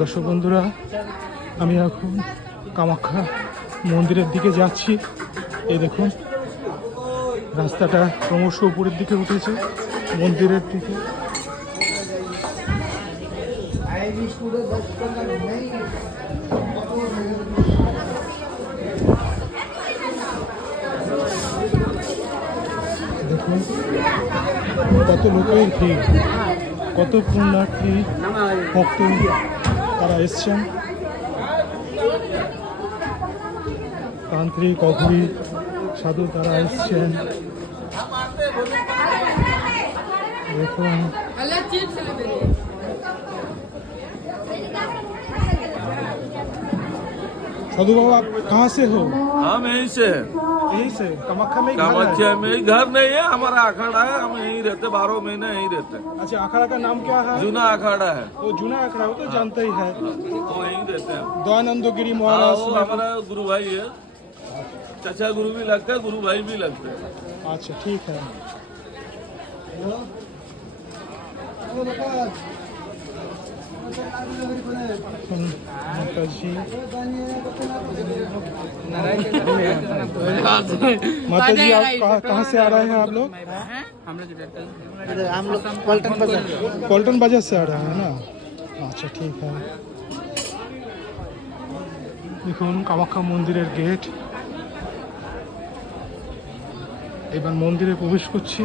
দর্শক বন্ধুরা, আমি এখন কামাখ্যা মন্দিরের দিকে যাচ্ছি। এই দেখুন, রাস্তাটা ক্রমশ উপরের দিকে উঠেছে মন্দিরের দিকে। দেখুন কত লোকের ভিড়, কত পুণ্যার্থী ভক্ত তারা এসছেন। তান্ত্রিক অঘরী সাধু তারা এসছেন। দেখুন साधु बाबा, आप कहाँ से हो? हम यहीं से यहीं से कामाख्या में? कामाख्या में घर नहीं है, हमारा अखाड़ा है। हम यहीं रहते, 12 महीने यहीं रहते। अच्छा, अखाड़ा का नाम क्या है? जूना अखाड़ा है। वो जूना अखाड़ा वो तो जानते ही है। तो यहीं रहते हैं। दयानंदगिरी महाराज वो हमारा गुरु भाई है। चाचा गुरु भी लगता है, गुरु भाई भी लगते हैं। अच्छा ठीक है। माता जी, माता जी, आप कहाँ से आ रहे हैं आप लोग? हम लोग पलटन बाजार। पलटन बाजार से आ रहे हैं ना? अच्छा ठीक है। দেখুন কামাখ্যা মন্দিরের গেট। এবার মন্দিরে প্রবেশ করছি।